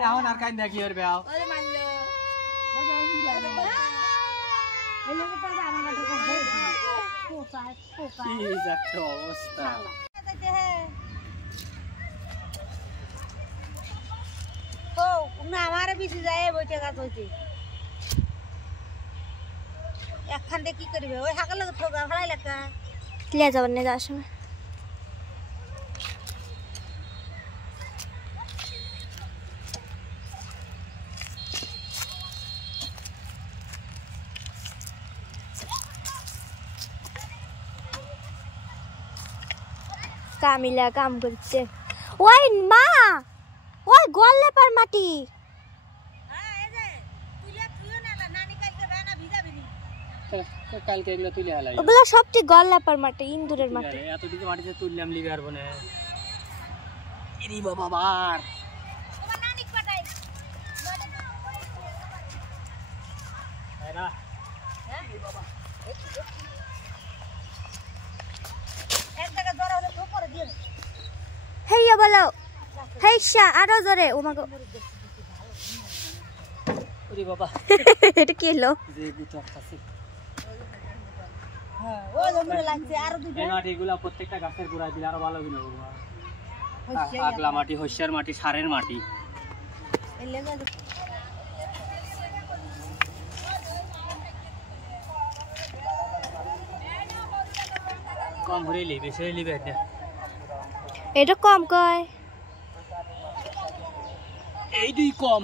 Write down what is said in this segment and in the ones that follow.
এখন আর কাইন্দা কি করবে আও ওরে মারলো কি একটা অবস্থা ও না আমারে বেশি যায় বইতে গাছ হইছে একখান দিয়ে কি করবে ওই হাকার লাগে ঠোকা ফলাই লেখা লিয়ে যাবেন না যাওয়ার সময় কামিলা কাম করছে ওই মা ওই গোল্লে পার মাটি হ্যাঁ এই যে তুইলে তুইও না নানি কাইছে বানা ভিজাবি নি কালকে এগুলো তুলে হালাই ওগুলো সবটি গোল্লা পার মাটি ইন্দুরের মাটি এত দিকে মাটিতে তুললাম লিবে আর বনে এরি বাবা বার তোমার নানি পাঠাই এরা হ্যাঁ বাবা এক জায়গা ধরা হলে তো করে দিও হেইয়া বলো হেইশা আরো জোরে ও মাগো ওরে বাবা এটা কি হলো যে গুটা খাসি হ্যাঁ ও জমরে লাগছে আর দুটো এই মাটিগুলো প্রত্যেকটা গাছের গোড়ায় দিলে আরো ভালো হবে না আগলা মাটি হইছার মাটি সারের মাটি এই লেগে কম হইলি বেশি হইলি বেটা এটা কম কয় এই দুই কম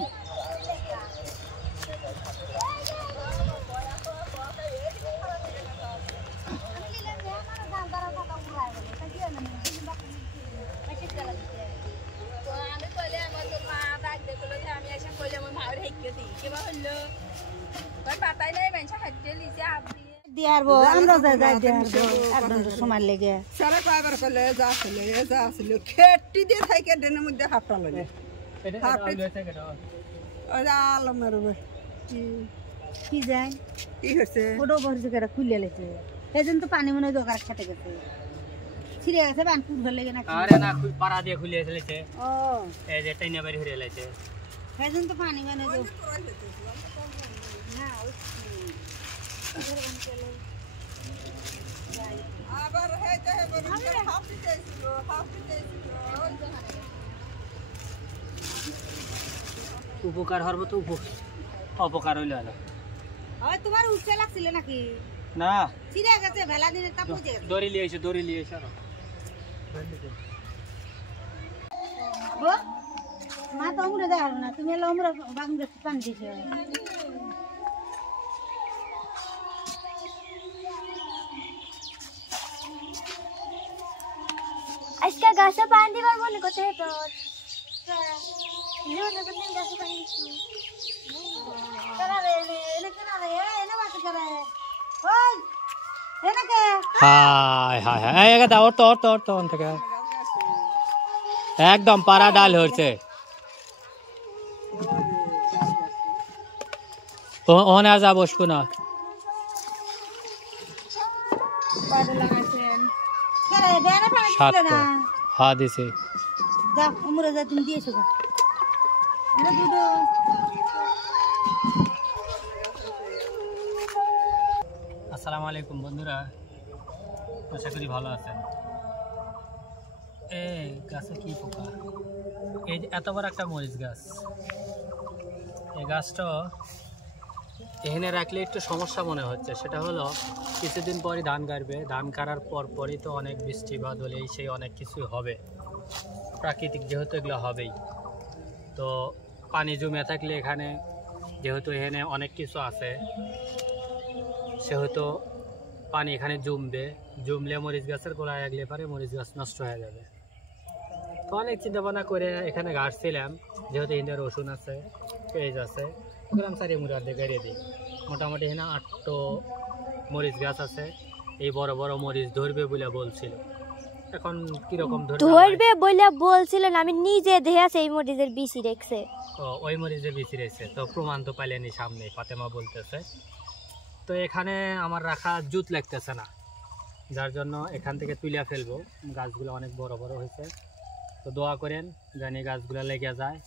দিয়ারবো আমরা যাই দিয়ারবো একদম সময় লেগে সারা কয়বার করলে যা ছিল খেটি দিয়ে থাকে ডেনের মধ্যে হাফটা লাগে আলমের কি যায় কি হয়েছে ওটো বসে কেটে খুলে লেছে এই জন্য তো পানি মনে হয় দোকান খেতে গেছে ছিঁড়ে গেছে বানপুর হয়ে লেগে নাকি আরে না পাড়া দিয়ে খুলে ফেলেছে ও এই যে টাইনা বাড়ি হয়ে গেছে এই জন্য তো পানি মানে না আবার হইতে হাফি চাইছিল উপকার হরব তো অপকার হইল হলো ওই তোমার উঠতে লাগছিল নাকি না ছিঁড়ে গেছে ভেলা দিনে তা পচে গেছে দড়ি লিয়েছে আরো ও মা তো আমরা দেখাল না তুমি এলো আমরা বাগান গাছে পানি দিয়েছো আজকে গাছে পানি দিবার মনে করতে তো গাছে পানি দিচ্ছি কেনা রে এনে কেনা রে এনে বাতে করে ওই এনে কে হায় হায় হায় এই দাও তো অন থেকে একদম পাড়া ডাল হচ্ছে ওখানে আর যা বসবো না পাড়ে লাগাইছেন কেরে বেনা পানি সাত দিলে না হা দিছে যাও আমরা যা তুমি দিয়েছো গা না দুটো আসসালামু আলাইকুম বন্ধুরা আশা করি ভালো আছেন এই গাছে কি পোকা এই যে এত বড় একটা মরিচ গাছ এই গাছটা এখানে রাখলে একটু সমস্যা মনে হচ্ছে সেটা হলো কিছুদিন পরই ধান কাটবে ধান কাটার পরই তো অনেক বৃষ্টি বাদল এই সেই অনেক কিছু হবে প্রাকৃতিক যেহেতু এগুলো হবেই তো পানি জমে থাকলে এখানে যেহেতু এখানে অনেক কিছু আছে সেহেতু পানি এখানে জমলে মরিচ গাছের গোড়ায় আগলে পারে মরিচ গাছ নষ্ট হয়ে যাবে তো অনেক চিন্তা ভাবনা করে এখানে গাছছিলাম যেহেতু এখানে রসুন আছে পেঁয়াজ আছে ওগুলো আমি সারিয়ে মুড়ি দিয়ে গাড়িয়ে দিই মোটামুটি এখানে 8টো মরিচ গাছ আছে এই বড় বড় মরিচ ধরবে বলে বলছিল এখন কিরকম ধরবে বলে বলছিলেন আমি নিজে দেখে এই মরিচের বিচি রেখছে ওই মরিচের বিচি রেখেছে তো প্রমাণ তো পাইলেনি সামনে ফাতেমা বলতেছে তো এখানে আমার রাখা জুত লাগতেছে না যার জন্য এখান থেকে তুলে ফেলবো গাছগুলো অনেক বড় বড় হয়েছে তো দোয়া করেন জানি গাছগুলো লেগে যায়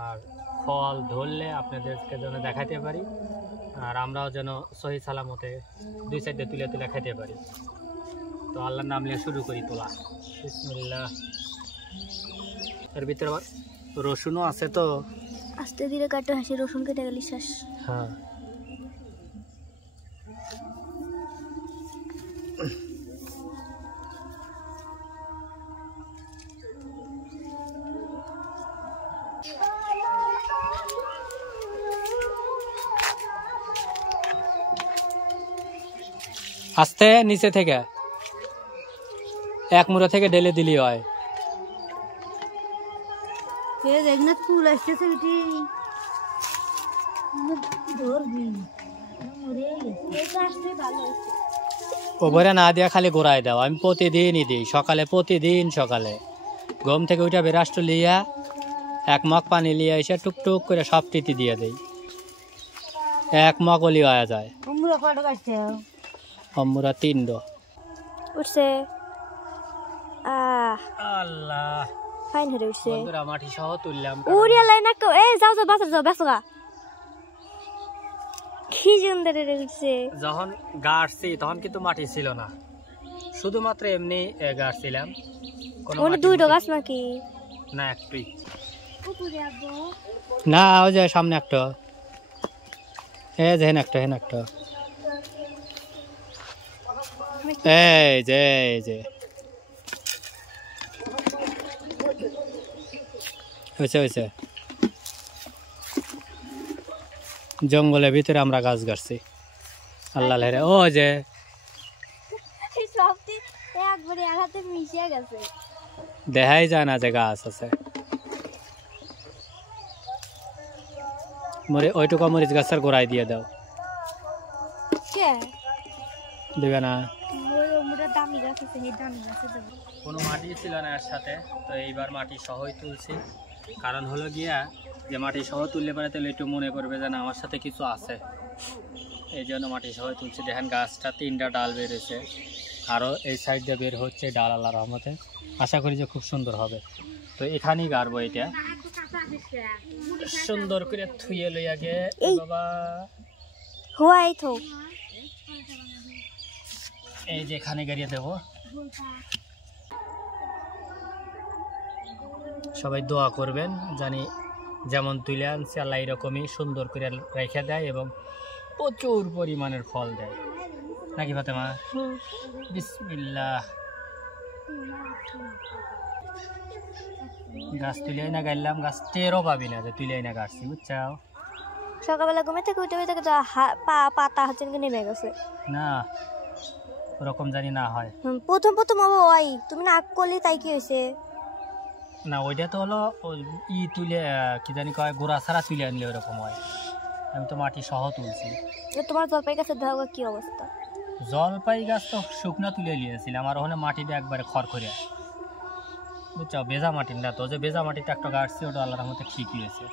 আর ফল ধরলে আপনাদেরকে যেন দেখাতে পারি, আর আমরাও যেন সহি সালামতে 2 সাইডে তুলে তুলে খাইতে পারি। তো আল্লাহর নাম নিয়ে শুরু করি তোলা। বিসমিল্লাহ। এর ভিতরে আবার রসুনও আছে, তো আস্তে ধীরে কাটো, হাসি রসুন কেটে গেলি শেষ। হ্যাঁ আস্তে নিচে থেকে এক মুড়া থেকে ঢেলে দিলি হয়। দেখনা ফুল আসতেছে বেটি, ধরবি ওপরে না দিয়া খালি ঘোরাই দাও। আমি প্রতিদিনই দিই, প্রতিদিন সকালে ঘুম থেকে উঠে বেরাষ্ট লিয়া 1 মগ পানি লিয়া এসে টুকটুক করে সব টিতি দিয়ে দেই। 1 মগ অলি হয়ে যায়। অম্মুরা 3 উঠছে। আল্লাহ, ফাইন হয়ে উঠছে। বন্ধুরা মাটি সহ তুললাম। উড়িয়া লাই না, এই যাও যাও, বাজার যাও, ব্যস্ত গা। কি সুন্দর উঠছে। যখন গাড়ছি তখন কিন্তু মাটি ছিল না, শুধুমাত্র এমনি গাড়ছিলাম। ওটা 2টো গাছ নাকি? না, একটাই। না, ওই যে সামনে একটা, এই যে হেন একটা এই যে হয়েছে জঙ্গলের ভিতরে আমরা গাছ গাড়ছি। আল্লাহ লেরে, ও যে সবটি একবারে আঘাতে মিশে গেছে, দেখাই যায় না যে গাছ আছে। ওইটুকু মরিচ গাছের গোড়ায় দিয়ে দাও। দেবে না? কোনো মাটি ছিল না এর সাথে, তো এইবার মাটি সহই তুলছি। কারণ হলো গিয়া যে মাটি সহ তুললে পারে তাহলে একটু মনে করবে যে না আমার সাথে কিছু আছে, এই জন্য মাটি সহ তুলছি। দেখেন গাছটা 3টা ডাল বেরিয়েছে, আরও এই সাইড দিয়ে বের হচ্ছে ডাল, আল্লাহর রহমতে। আশা করি যে খুব সুন্দর হবে। তো এখানেই গাড়বো এটা সুন্দর করে থুয়ে লইয়া গে বাবা। এই যে এখানে গাড়িয়ে দেবো। সবাই দোয়া করবেন জানি যেমন তুলে আনছি আল্লাহ এরকমই সুন্দর করে রেখে দেয় এবং প্রচুর পরিমাণের ফল দেয়, নাকি ফাতেমা? বিসমিল্লাহ। গাছ তুলে না গাইলাম, গাছ টেরও পাবি না যে তুলে না গাছছি, বুঝছাও? সকালবেলা ঘুমে থেকে উঠে পাতা হচ্ছে নেমে গেছে না, ওরকম জানি না হয়। প্রথম ওই তুমি না করলে তাই কি হয়েছে? না, ওইটা তো হলো তুলে কি জানি কয় গোড়া ছাড়া তুলে আনলে ওরকম হয়। আমি তো মাটি সহ তুলছি। তোমার জলপাই গাছের ধাওয়া কি অবস্থা? জলপাই গাছ তো শুকনা তুলে নিয়েছিলাম, আর ওখানে মাটিটা একবারে খড়খড়িয়া, বুঝছো? ভেজা মাটির না, তো যে ভেজা মাটিতে একটা গাছছি ওটা আল্লাহর মধ্যে ঠিক হয়েছে।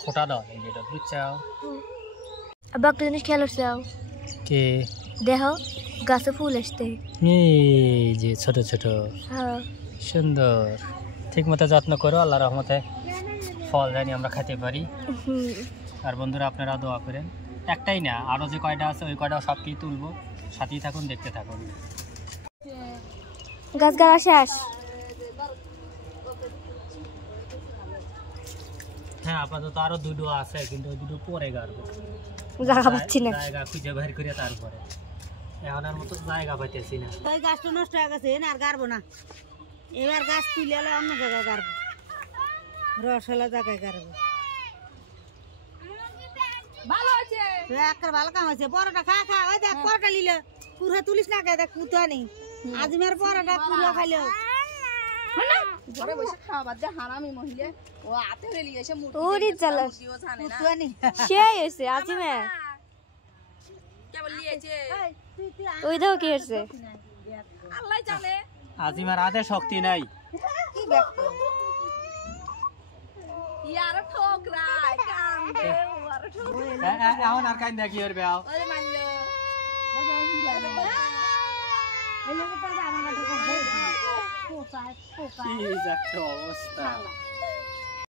খোটা দাও যেটা, বুঝছো? আবার একটা জিনিস খেয়াল হচ্ছে কে দেখো গাছে ফুল আসতে, এই যে ছোট ছোট হ্যাঁ সুন্দর। ঠিক মতো যত্ন করো, আল্লাহর রহমতে ফল জানি আমরা খেতে পারি। আর বন্ধুরা আপনারা দোয়া করেন। একটাই না, আরও যে কয়টা আছে ওই কয়টাও সব কিছু তুলবো, সাথেই থাকুন, দেখতে থাকুন। গাছ গাড়া শেষ? হ্যাঁ, আপাতত আরো 2টো আছে, কিন্তু ওই 2টো পরে গাড়বো। জায়গা পাচ্ছি না, জায়গা খুঁজে বের করে তারপরে। এখন আর মতো জায়গা পাইতেছি না। ওই গাছটা নষ্ট হয়ে গেছে, আর গাড়বো না। এবার গাছ তুলে অন্য জায়গায় গাড়বো, রসলা জায়গায় গাড়বো। ভালো আছে, ভালো কাম হয়েছে। পরোটা খা খা, ওই দেখ পরোটা নিল, পুরা তুলিস না, দেখ কুতা নেই। আজিমের পরোটা পুরা খাইলো। ঘরে বসে খাবার দিয়ে হারামি মহিলা ও হাতে রেলি এসে ওরে জ্বালা কুতা নেই, সেই হয়েছে আজিমে। কেবল লিয়েছে, ওই দেখো কি হয়েছে, আল্লাহ জানে। আজিমার হাতে শক্তি নাই। কি ব্যাপার? ইয়ার ঠোকরাই কান্দে, ওর ঠোক এখন আর কাইন্দা কি করবে? ওরে মানলো এই লোকটা আমার কি যে একটা অবস্থা।